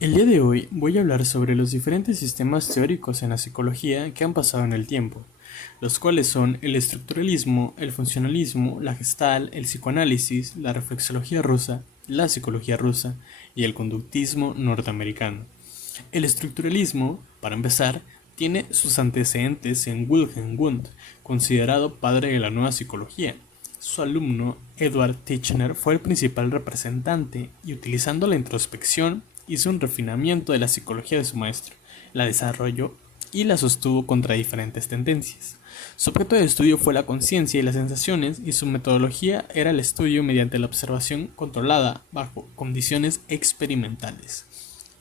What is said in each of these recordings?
El día de hoy voy a hablar sobre los diferentes sistemas teóricos en la psicología que han pasado en el tiempo, los cuales son el estructuralismo, el funcionalismo, la Gestalt, el psicoanálisis, la reflexología rusa, la psicología rusa y el conductismo norteamericano. El estructuralismo, para empezar, tiene sus antecedentes en Wilhelm Wundt, considerado padre de la nueva psicología. Su alumno, Edward Titchener, fue el principal representante y utilizando la introspección hizo un refinamiento de la psicología de su maestro, la desarrolló y la sostuvo contra diferentes tendencias. Su objeto de estudio fue la conciencia y las sensaciones y su metodología era el estudio mediante la observación controlada bajo condiciones experimentales.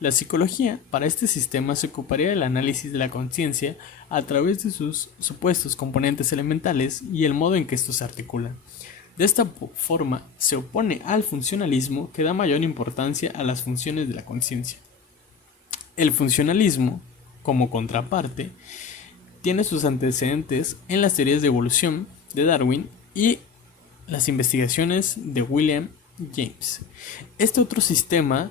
La psicología para este sistema se ocuparía del análisis de la conciencia a través de sus supuestos componentes elementales y el modo en que estos se articulan. De esta forma se opone al funcionalismo que da mayor importancia a las funciones de la conciencia. El funcionalismo, como contraparte, tiene sus antecedentes en las teorías de evolución de Darwin y las investigaciones de William James. Este otro sistema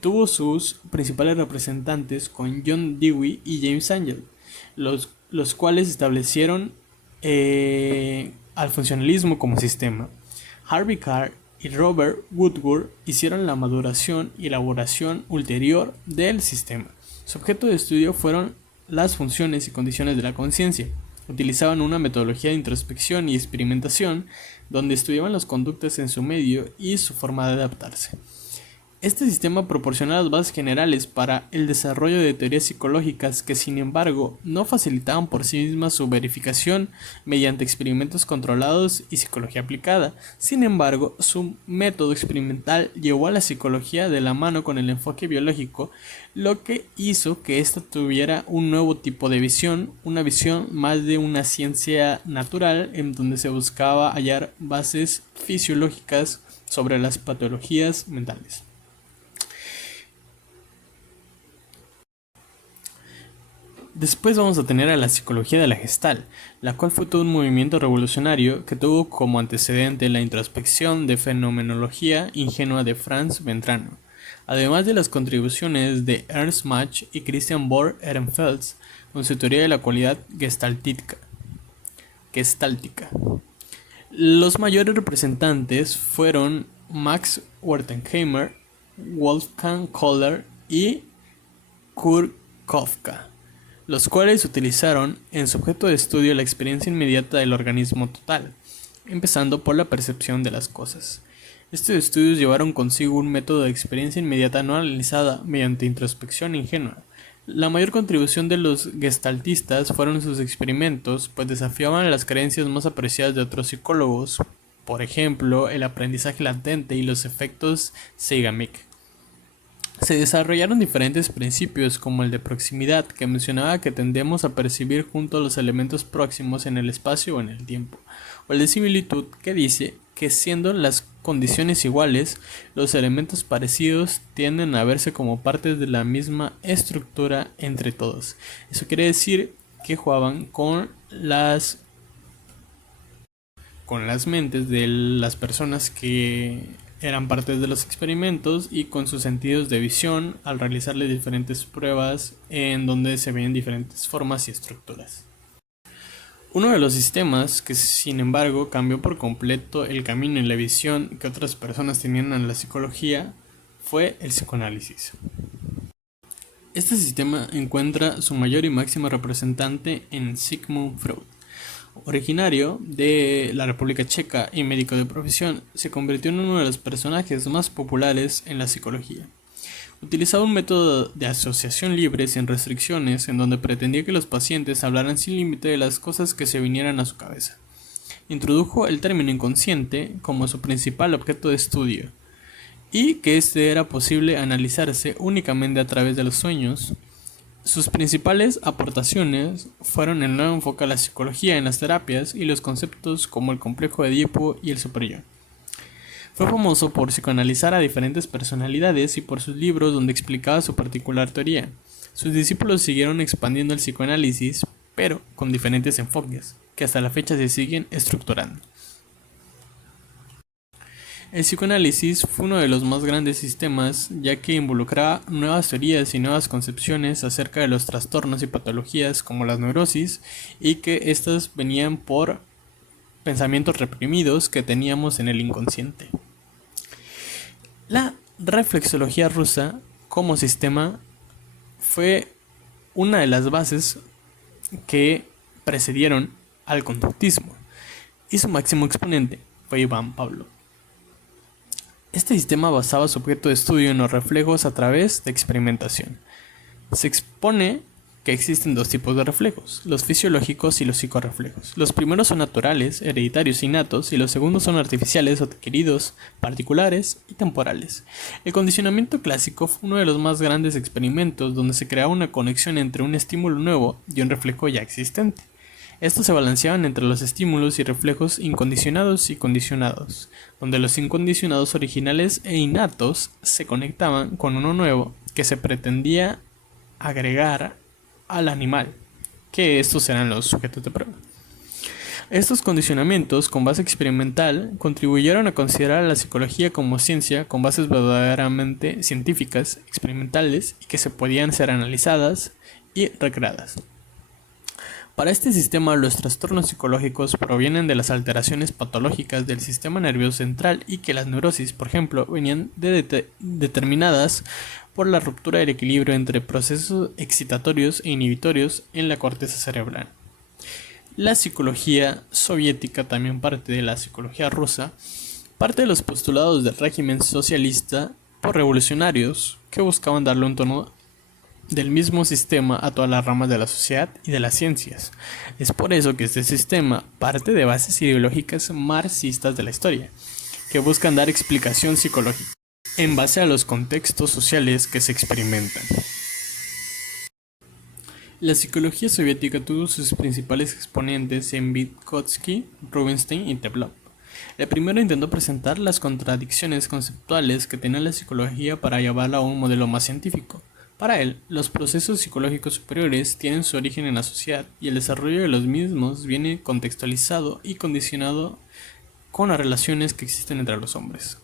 tuvo sus principales representantes con John Dewey y James Angel, los cuales establecieron al funcionalismo como sistema. Harvey Carr y Robert Woodward hicieron la maduración y elaboración ulterior del sistema. Su objeto de estudio fueron las funciones y condiciones de la conciencia. Utilizaban una metodología de introspección y experimentación donde estudiaban las conductas en su medio y su forma de adaptarse. Este sistema proporciona las bases generales para el desarrollo de teorías psicológicas que, sin embargo, no facilitaban por sí mismas su verificación mediante experimentos controlados y psicología aplicada. Sin embargo, su método experimental llevó a la psicología de la mano con el enfoque biológico, lo que hizo que ésta tuviera un nuevo tipo de visión, una visión más de una ciencia natural en donde se buscaba hallar bases fisiológicas sobre las patologías mentales. Después vamos a tener a la psicología de la Gestalt, la cual fue todo un movimiento revolucionario que tuvo como antecedente la introspección de fenomenología ingenua de Franz Ventrano, además de las contribuciones de Ernst Mach y Christian Bohr-Ehrenfels con su teoría de la cualidad gestáltica. Los mayores representantes fueron Max Wertheimer, Wolfgang Kohler y Kurt Kafka, los cuales utilizaron en su objeto de estudio la experiencia inmediata del organismo total, empezando por la percepción de las cosas. Estos estudios llevaron consigo un método de experiencia inmediata no analizada mediante introspección ingenua. La mayor contribución de los gestaltistas fueron sus experimentos, pues desafiaban las creencias más apreciadas de otros psicólogos, por ejemplo, el aprendizaje latente y los efectos Zeigarnik. Se desarrollaron diferentes principios como el de proximidad, que mencionaba que tendemos a percibir juntos los elementos próximos en el espacio o en el tiempo, o el de similitud, que dice que siendo las condiciones iguales, los elementos parecidos tienden a verse como partes de la misma estructura entre todos. Eso quiere decir que jugaban con las mentes de las personas que eran parte de los experimentos y con sus sentidos de visión al realizarle diferentes pruebas en donde se ven diferentes formas y estructuras. Uno de los sistemas que, sin embargo, cambió por completo el camino y la visión que otras personas tenían en la psicología fue el psicoanálisis. Este sistema encuentra su mayor y máxima representante en Sigmund Freud. Originario de la República Checa y médico de profesión, se convirtió en uno de los personajes más populares en la psicología. Utilizaba un método de asociación libre sin restricciones en donde pretendía que los pacientes hablaran sin límite de las cosas que se vinieran a su cabeza. Introdujo el término inconsciente como su principal objeto de estudio y que este era posible analizarse únicamente a través de los sueños. Sus principales aportaciones fueron el nuevo enfoque a la psicología en las terapias y los conceptos como el complejo de Edipo y el superior. Fue famoso por psicoanalizar a diferentes personalidades y por sus libros donde explicaba su particular teoría. Sus discípulos siguieron expandiendo el psicoanálisis, pero con diferentes enfoques, que hasta la fecha se siguen estructurando. El psicoanálisis fue uno de los más grandes sistemas, ya que involucraba nuevas teorías y nuevas concepciones acerca de los trastornos y patologías como las neurosis, y que éstas venían por pensamientos reprimidos que teníamos en el inconsciente. La reflexología rusa como sistema fue una de las bases que precedieron al conductismo, y su máximo exponente fue Iván Pavlov. Este sistema basaba su objeto de estudio en los reflejos a través de experimentación. Se expone que existen dos tipos de reflejos, los fisiológicos y los psicorreflejos. Los primeros son naturales, hereditarios, innatos, y los segundos son artificiales o adquiridos, particulares y temporales. El condicionamiento clásico fue uno de los más grandes experimentos donde se creaba una conexión entre un estímulo nuevo y un reflejo ya existente. Estos se balanceaban entre los estímulos y reflejos incondicionados y condicionados, donde los incondicionados originales e innatos se conectaban con uno nuevo que se pretendía agregar al animal, que estos eran los sujetos de prueba. Estos condicionamientos con base experimental contribuyeron a considerar a la psicología como ciencia con bases verdaderamente científicas, experimentales y que se podían ser analizadas y recreadas. Para este sistema, los trastornos psicológicos provienen de las alteraciones patológicas del sistema nervioso central y que las neurosis, por ejemplo, venían determinadas por la ruptura del equilibrio entre procesos excitatorios e inhibitorios en la corteza cerebral. La psicología soviética, también parte de la psicología rusa, parte de los postulados del régimen socialista por revolucionarios que buscaban darle un tono del mismo sistema a todas las ramas de la sociedad y de las ciencias. Es por eso que este sistema parte de bases ideológicas marxistas de la historia, que buscan dar explicación psicológica en base a los contextos sociales que se experimentan. La psicología soviética tuvo sus principales exponentes en Vygotsky, Rubinstein y Pavlov. El primero intentó presentar las contradicciones conceptuales que tenía la psicología para llevarla a un modelo más científico. Para él, los procesos psicológicos superiores tienen su origen en la sociedad y el desarrollo de los mismos viene contextualizado y condicionado con las relaciones que existen entre los hombres.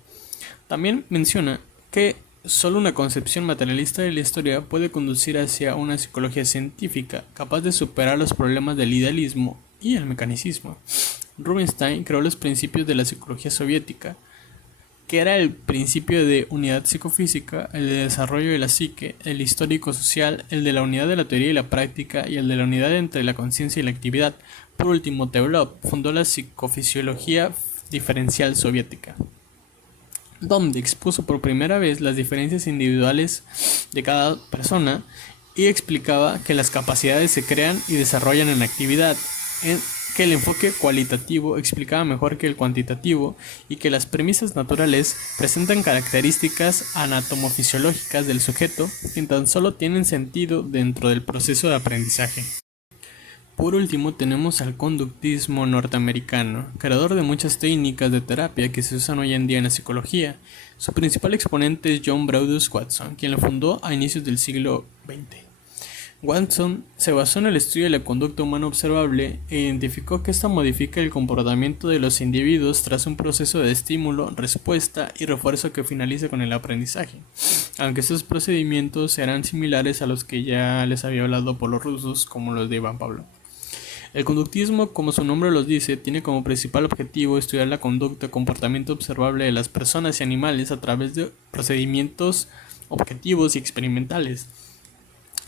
También menciona que solo una concepción materialista de la historia puede conducir hacia una psicología científica capaz de superar los problemas del idealismo y el mecanicismo. Rubinstein creó los principios de la psicología soviética, que era el principio de unidad psicofísica, el de desarrollo de la psique, el histórico-social, el de la unidad de la teoría y la práctica y el de la unidad entre la conciencia y la actividad. Por último, Pavlov fundó la psicofisiología diferencial soviética, donde expuso por primera vez las diferencias individuales de cada persona y explicaba que las capacidades se crean y desarrollan en la actividad, que el enfoque cualitativo explicaba mejor que el cuantitativo y que las premisas naturales presentan características anatomofisiológicas del sujeto que tan solo tienen sentido dentro del proceso de aprendizaje. Por último tenemos al conductismo norteamericano, creador de muchas técnicas de terapia que se usan hoy en día en la psicología. Su principal exponente es John Braudus Watson, quien lo fundó a inicios del siglo XX. Watson se basó en el estudio de la conducta humana observable e identificó que esta modifica el comportamiento de los individuos tras un proceso de estímulo, respuesta y refuerzo que finaliza con el aprendizaje, aunque estos procedimientos eran similares a los que ya les había hablado por los rusos, como los de Iván Pavlov. El conductismo, como su nombre los dice, tiene como principal objetivo estudiar la conducta y comportamiento observable de las personas y animales a través de procedimientos objetivos y experimentales.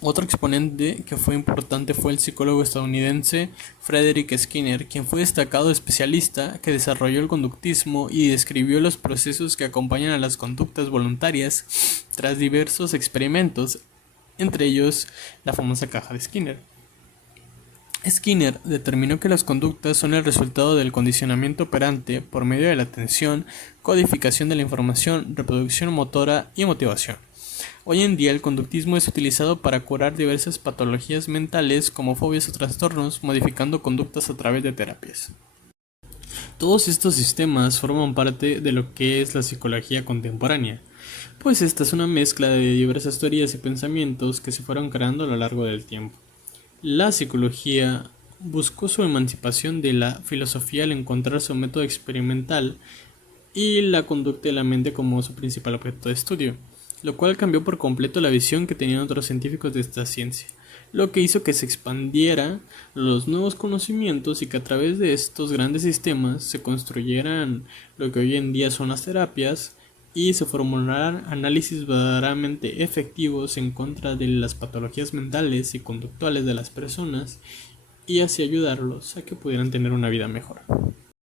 Otro exponente que fue importante fue el psicólogo estadounidense Frederick Skinner, quien fue destacado especialista que desarrolló el conductismo y describió los procesos que acompañan a las conductas voluntarias tras diversos experimentos, entre ellos la famosa caja de Skinner. Skinner determinó que las conductas son el resultado del condicionamiento operante por medio de la atención, codificación de la información, reproducción motora y motivación. Hoy en día el conductismo es utilizado para curar diversas patologías mentales como fobias o trastornos, modificando conductas a través de terapias. Todos estos sistemas forman parte de lo que es la psicología contemporánea, pues esta es una mezcla de diversas teorías y pensamientos que se fueron creando a lo largo del tiempo. La psicología buscó su emancipación de la filosofía al encontrar su método experimental y la conducta de la mente como su principal objeto de estudio, lo cual cambió por completo la visión que tenían otros científicos de esta ciencia, lo que hizo que se expandiera los nuevos conocimientos y que a través de estos grandes sistemas se construyeran lo que hoy en día son las terapias y se formularan análisis verdaderamente efectivos en contra de las patologías mentales y conductuales de las personas y así ayudarlos a que pudieran tener una vida mejor.